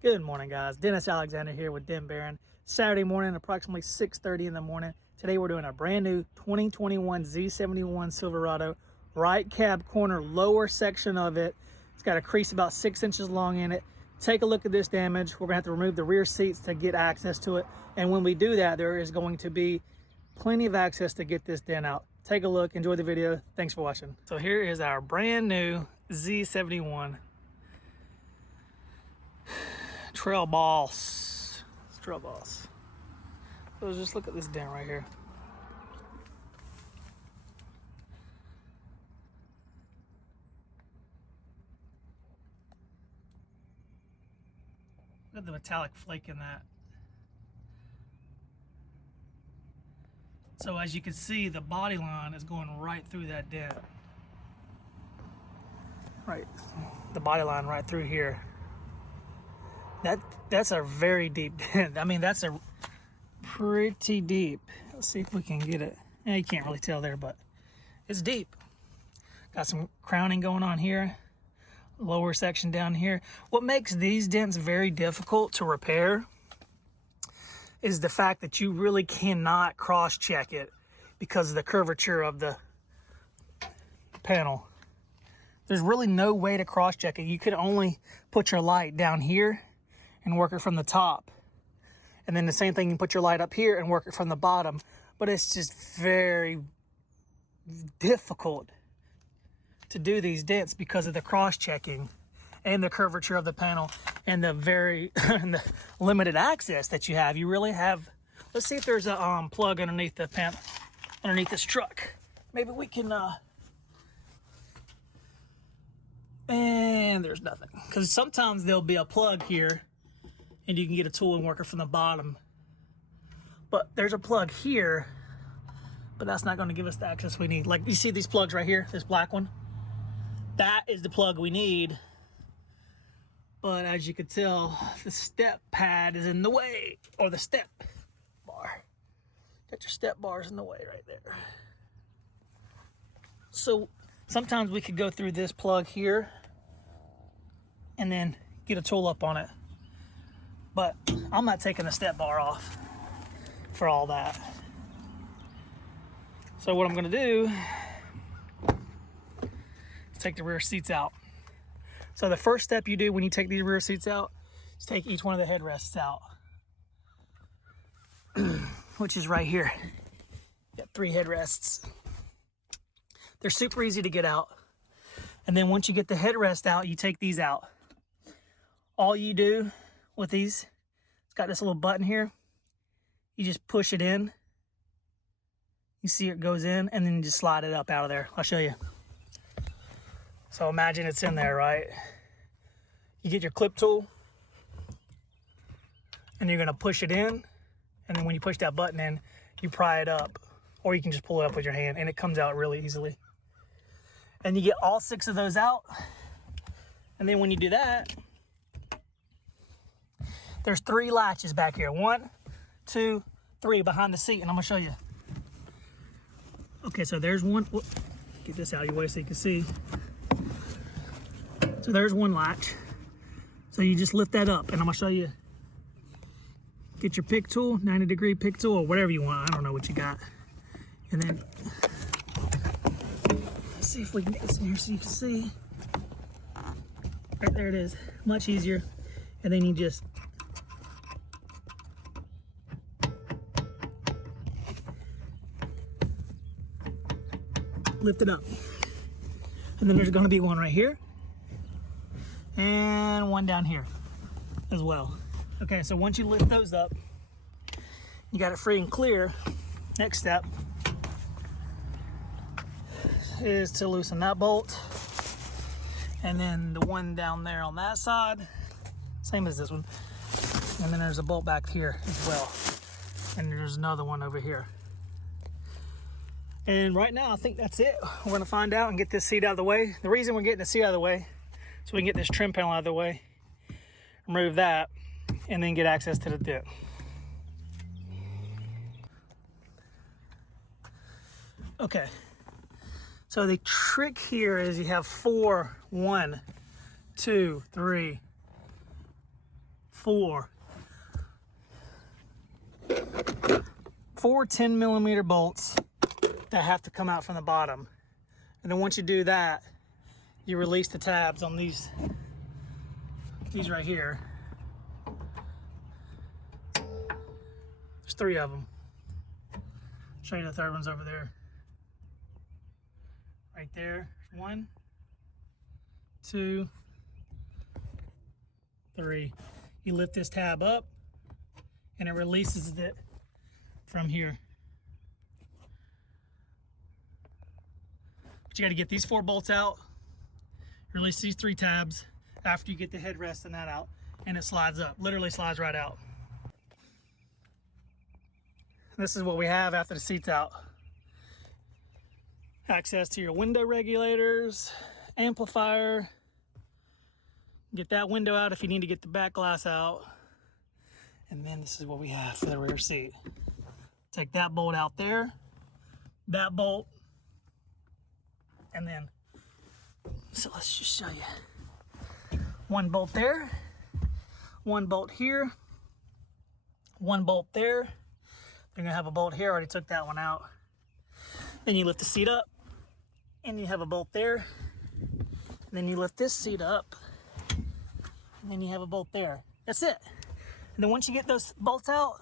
Good morning, guys. Dennis Alexander here with Dent Baron. Saturday morning, approximately 6:30 in the morning. Today we're doing a brand new 2021 Z71 Silverado. Right cab corner, lower section of it. It's got a crease about 6 inches long in it. Take a look at this damage. We're gonna have to remove the rear seats to get access to it. And when we do that, there is going to be plenty of access to get this dent out. Take a look, enjoy the video. Thanks for watching. So here is our brand new Z71 Trail Boss. Trail Boss. So just look at this dent right here. Look at the metallic flake in that. So as you can see, the body line is going right through that dent. Right, the body line right through here. That's a very deep dent. I mean, that's a pretty deep. Let's see if we can get it. You can't really tell there, but it's deep. Got some crowning going on here. Lower section down here. What makes these dents very difficult to repair is the fact that you really cannot cross-check it because of the curvature of the panel. There's really no way to cross-check it. You could only put your light down here and work it from the top. And then the same thing, you can put your light up here and work it from the bottom. But it's just very difficult to do these dents because of the cross-checking and the curvature of the panel and the very the limited access that you have. You really have, let's see if there's a plug underneath the panel, underneath this truck. Maybe we can, and there's nothing. Because sometimes there'll be a plug here and you can get a tool and work it from the bottom. But there's a plug here, but that's not going to give us the access we need. Like you see these plugs right here, this black one? That is the plug we need. But as you can tell, the step pad is in the way, or the step bar. Got your step bars in the way right there. So sometimes we could go through this plug here and then get a tool up on it. But I'm not taking the step bar off for all that. So what I'm gonna do is take the rear seats out. So the first step you do when you take these rear seats out is take each one of the headrests out, which is right here. Got 3 headrests. They're super easy to get out. And then once you get the headrest out, you take these out. All you do with these, it's got this little button here. You just push it in. You see it goes in, and then you just slide it up out of there. I'll show you. So imagine it's in there, right? You get your clip tool, and you're gonna push it in, and then when you push that button in, you pry it up, or you can just pull it up with your hand, and it comes out really easily. And you get all 6 of those out, and then when you do that, there's 3 latches back here. 1, 2, 3 behind the seat, and I'm gonna show you. Okay, so there's one. Whoop, get this out of your way so you can see. So there's one latch. So you just lift that up, and I'm gonna show you. Get your pick tool, 90-degree pick tool, or whatever you want. I don't know what you got. And then, let's see if we can get this in here so you can see. Right there it is, much easier. And then you just lift it up. And then there's gonna be one right here and one down here as well. Okay, so once you lift those up, you got it free and clear. Next step is to loosen that bolt, and then the one down there on that side, same as this one. And then there's a bolt back here as well, and there's another one over here. And right now, I think that's it. We're gonna find out and get this seat out of the way. The reason we're getting the seat out of the way, so we can get this trim panel out of the way, remove that, and then get access to the dent. Okay, so the trick here is you have 4, 1, 2, 3, four 10mm bolts that have to come out from the bottom. And then once you do that, you release the tabs on these right here. There's 3 of them. Show you the third one's over there. Right there. 1, 2, 3. You lift this tab up and it releases it from here. But you got to get these 4 bolts out, release these 3 tabs after you get the headrest and that out, and it slides up, literally slides right out. This is what we have after the seat's out. Access to your window regulators, amplifier. Get that window out if you need to get the back glass out. And then this is what we have for the rear seat. Take that bolt out there, that bolt, and then, so let's just show you. 1 bolt there, 1 bolt here, 1 bolt there. You're gonna have a bolt here, already took that one out. Then you lift the seat up, and you have a bolt there. And then you lift this seat up, and then you have a bolt there. That's it. And then once you get those bolts out,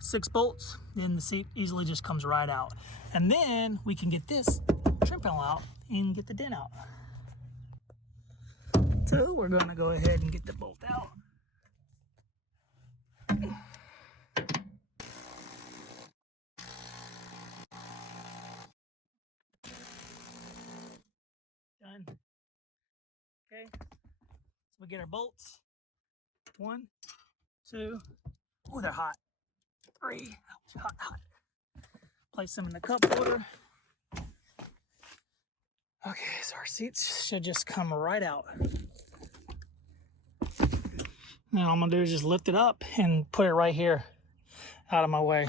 6 bolts, then the seat easily just comes right out. And then we can get this trim panel out and get the dent out. So we're gonna go ahead and get the bolt out. Done. Okay, so we get our bolts. 1, 2, oh, they're hot. 3, hot, hot. Place them in the cup holder. Okay, so our seats should just come right out. Now all I'm gonna do is just lift it up and put it right here out of my way.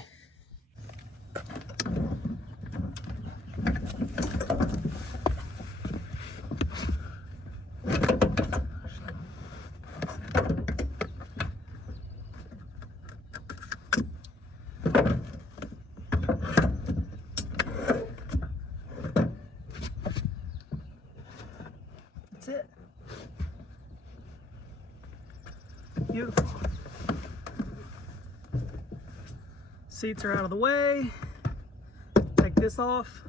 That's it. Beautiful. Seats are out of the way. Take this off.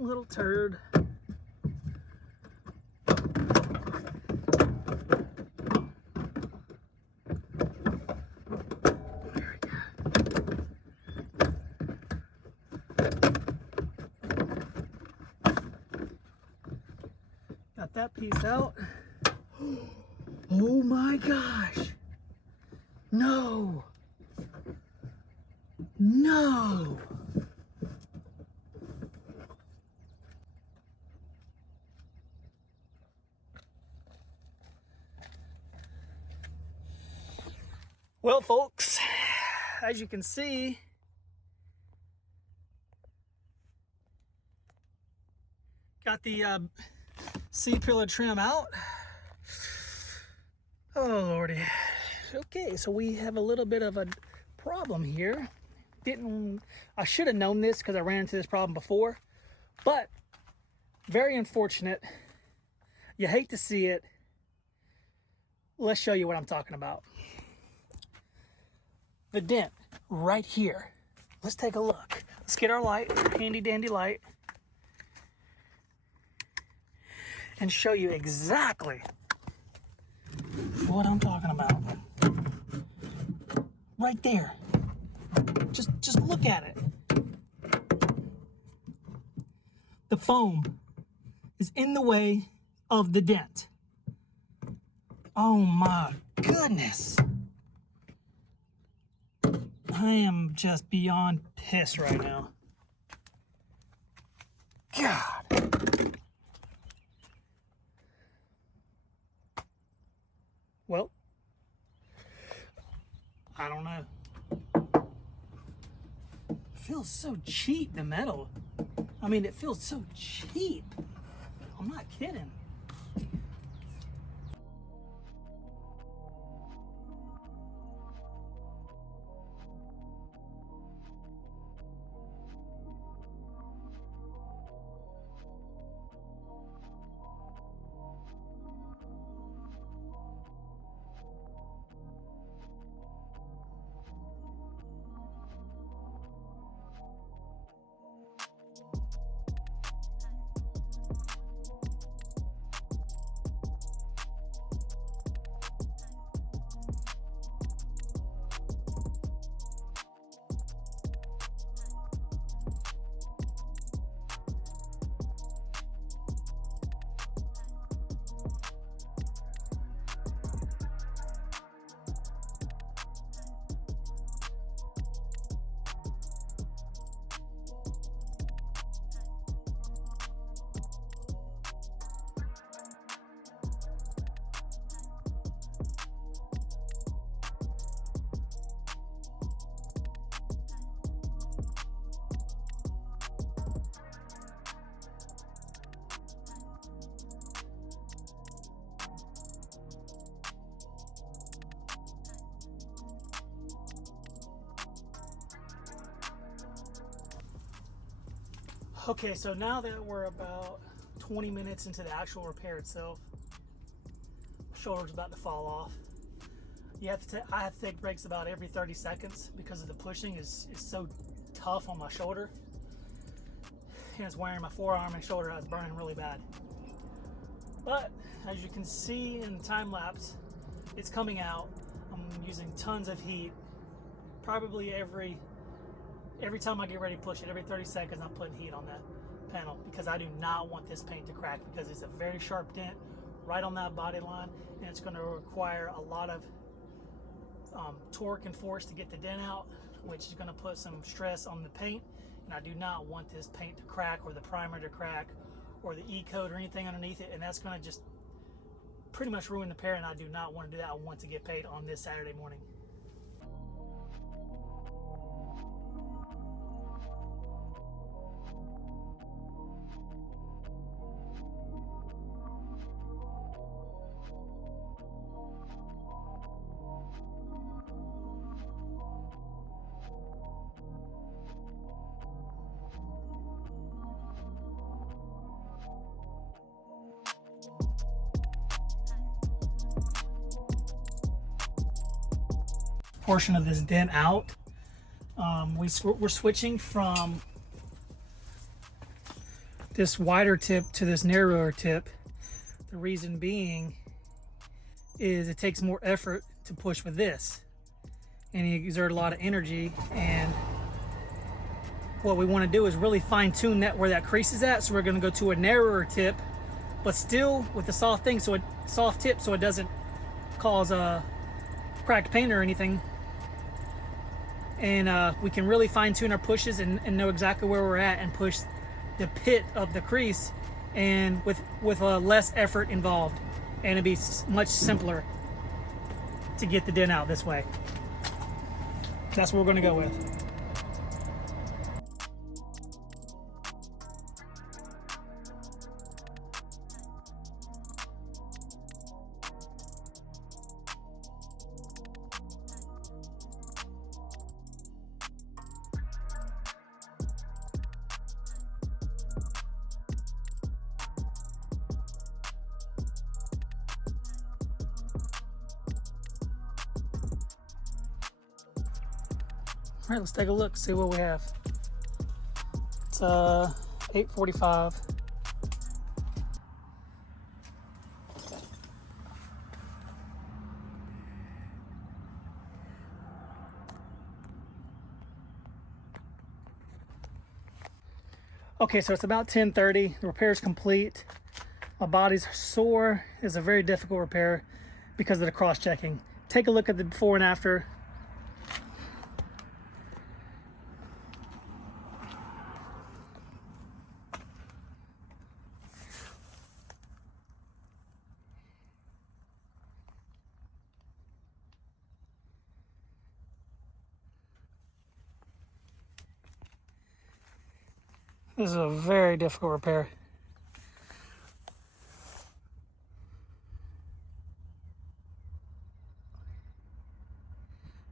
Little turd. Got that piece out. Oh my gosh. No. No. Well, folks, as you can see, got the C-pillar trim out. Oh, Lordy. Okay, so we have a little bit of a problem here. I should have known this because I ran into this problem before, but very unfortunate. You hate to see it. Let's show you what I'm talking about. The dent right here. Let's take a look. Let's get our light, handy dandy light, and show you exactly what I'm talking about. Right there. Just look at it. The foam is in the way of the dent. Oh my goodness. I am just beyond pissed right now. God. Well, I don't know. It feels so cheap, the metal. I mean, it feels so cheap. I'm not kidding. Okay, so now that we're about 20 minutes into the actual repair itself, my shoulder's about to fall off. I have to take breaks about every 30 seconds because of the pushing is so tough on my shoulder. And it's wearing my forearm and shoulder out. It's burning really bad. But as you can see in the time lapse, it's coming out. I'm using tons of heat. Probably every time I get ready to push it, every 30 seconds, I'm putting heat on that panel because I do not want this paint to crack because it's a very sharp dent right on that body line, and it's going to require a lot of torque and force to get the dent out, which is going to put some stress on the paint, and I do not want this paint to crack or the primer to crack or the E-coat or anything underneath it, and that's going to just pretty much ruin the pair, and I do not want to do that. I want to get paid on this Saturday morning. Portion of this dent out. We're switching from this wider tip to this narrower tip. The reason being is it takes more effort to push with this, and you exert a lot of energy, and what we want to do is really fine-tune that where that crease is at. So we're going to go to a narrower tip, but still with the soft thing, so a soft tip, so it doesn't cause a cracked paint or anything. And we can really fine-tune our pushes and know exactly where we're at and push the pit of the crease, and with less effort involved, and it'd be much simpler to get the dent out this way. That's what we're going to go with. All right, let's take a look, see what we have. It's 8:45. Okay, so it's about 10:30. The repair is complete. My body's sore. It's a very difficult repair because of the cross-checking. Take a look at the before and after. This is a very difficult repair.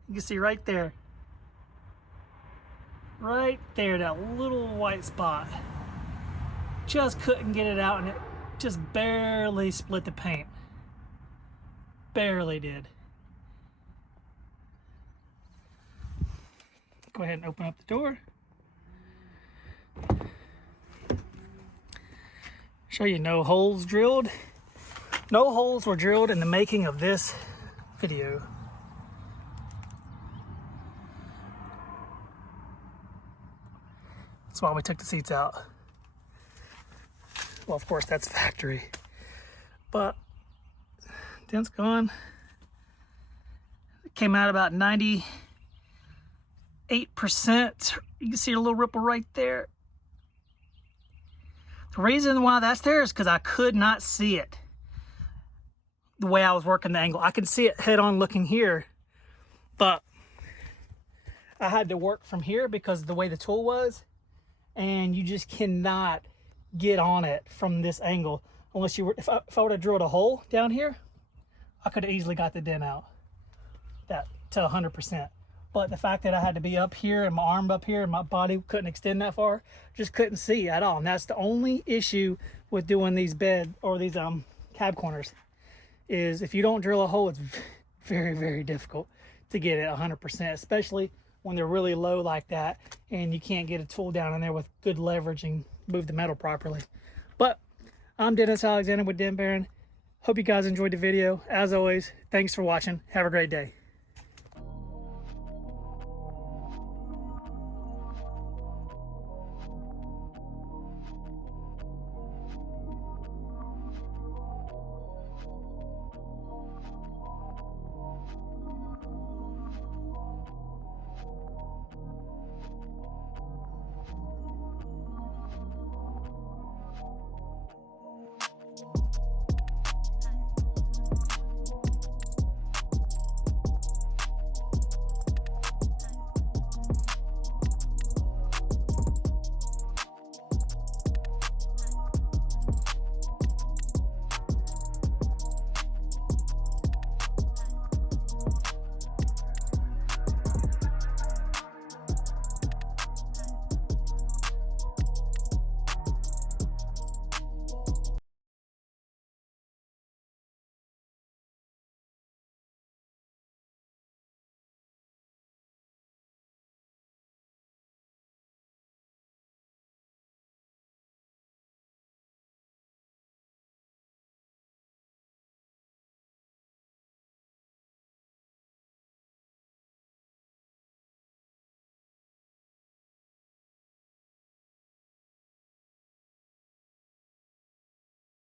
You can see right there, that little white spot. Just couldn't get it out, and it just barely split the paint. Barely did. Go ahead and open up the door. Show you no holes drilled. No holes were drilled in the making of this video. That's why we took the seats out. Well, of course, that's factory. But dent's gone. It came out about 98%. You can see a little ripple right there. The reason why that's there is because I could not see it the way I was working the angle. I could see it head on looking here, but I had to work from here because of the way the tool was, and you just cannot get on it from this angle unless you were, if I would have drilled a hole down here, I could have easily got the dent out that to 100%. But the fact that I had to be up here and my arm up here and my body couldn't extend that far, just couldn't see at all. And that's the only issue with doing these bed or these cab corners, is if you don't drill a hole, it's very, very difficult to get it 100%, especially when they're really low like that and you can't get a tool down in there with good leverage and move the metal properly. But I'm Dennis Alexander with Dent Baron. Hope you guys enjoyed the video. As always, thanks for watching. Have a great day.